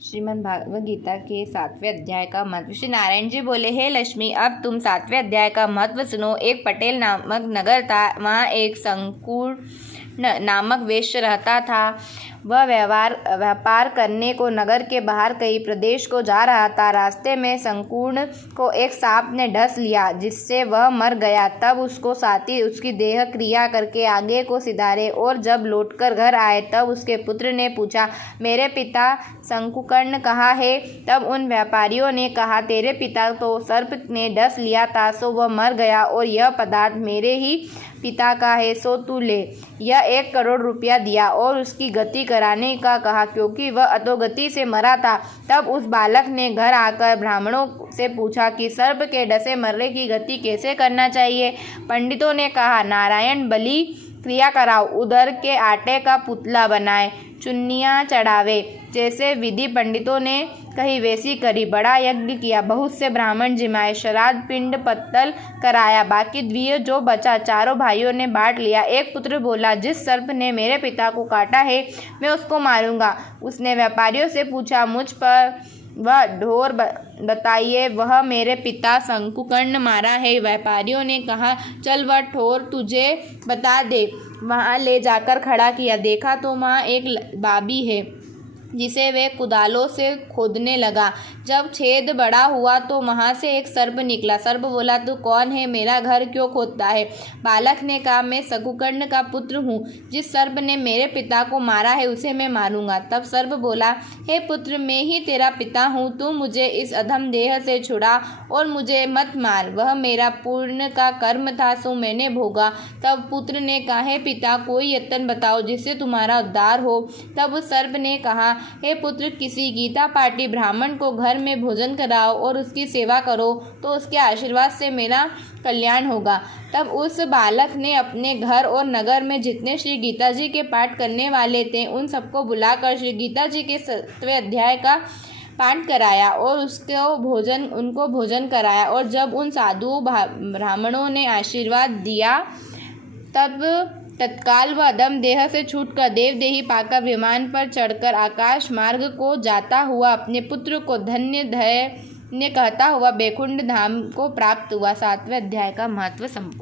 श्रीमद् भागवत गीता के 7वें अध्याय का महत्व। श्री नारायण जी बोले, हे लक्ष्मी, अब तुम 7वें अध्याय का महत्व सुनो। एक पटेल नामक नगर था। वहाँ एक संकुर्ण नामक वेश्य रहता था। वह व्यापार करने को नगर के बाहर कई प्रदेश को जा रहा था। रास्ते में संकुर्ण को एक सांप ने डस लिया, जिससे वह मर गया। तब उसको साथी उसकी देह क्रिया करके आगे को सिधारे और जब लौटकर घर आए तब उसके पुत्र ने पूछा, मेरे पिता संकुर्ण कहाँ है? तब उन व्यापारियों ने कहा, तेरे पिता तो सर्प ने डस लिया था, सो वह मर गया, और यह पदार्थ मेरे ही पिता का है, सो तू ले। यह 1 करोड़ रुपया दिया और उसकी गति कराने का कहा, क्योंकि वह अधोगति से मरा था। तब उस बालक ने घर आकर ब्राह्मणों से पूछा कि सर्प के डसे मरने की गति कैसे करना चाहिए। पंडितों ने कहा, नारायण बलि क्रिया कराओ, उधर के आटे का पुतला बनाए, चुन्नियाँ चढ़ावे। जैसे विधि पंडितों ने कही वैसी करी। बड़ा यज्ञ किया, बहुत से ब्राह्मण जिमाए, श्राद्ध पिंड पत्तल कराया। बाकी द्विय जो बचा चारों भाइयों ने बांट लिया। एक पुत्र बोला, जिस सर्प ने मेरे पिता को काटा है मैं उसको मारूंगा। उसने व्यापारियों से पूछा, मुझ पर वह ढोर बताइए, वह मेरे पिता संकुर्ण मारा है। व्यापारियों ने कहा, चल वह ठोर तुझे बता दे। वहाँ ले जाकर खड़ा किया, देखा तो वहाँ एक बाबी है, जिसे वे कुदालों से खोदने लगा। जब छेद बड़ा हुआ तो वहाँ से एक सर्प निकला। सर्प बोला, तू कौन है? मेरा घर क्यों खोदता है? बालक ने कहा, मैं संकुर्ण का पुत्र हूँ। जिस सर्प ने मेरे पिता को मारा है उसे मैं मारूंगा। तब सर्प बोला, हे पुत्र, मैं ही तेरा पिता हूँ। तू मुझे इस अधम देह से छुड़ा और मुझे मत मार। वह मेरा पूर्ण का कर्म था, सो मैंने भोगा। तब पुत्र ने कहा, हे पिता, कोई यत्न बताओ जिससे तुम्हारा उद्धार हो। तब उस सर्प ने कहा, हे पुत्र, किसी गीता पाठी ब्राह्मण को घर में भोजन कराओ और उसकी सेवा करो, तो उसके आशीर्वाद से मेरा कल्याण होगा। तब उस बालक ने अपने घर और नगर में जितने श्री गीता जी के पाठ करने वाले थे उन सबको बुलाकर श्री गीता जी के 7वें अध्याय का पाठ कराया और उनको भोजन कराया। और जब उन साधु ब्राह्मणों ने आशीर्वाद दिया तब तत्काल वह अधम देह से छूटकर देवदेही पाकर विमान पर चढ़कर आकाश मार्ग को जाता हुआ अपने पुत्र को धन्य कहता हुआ बैकुंठ धाम को प्राप्त हुआ। 7वें अध्याय का महत्व संपूर्ण।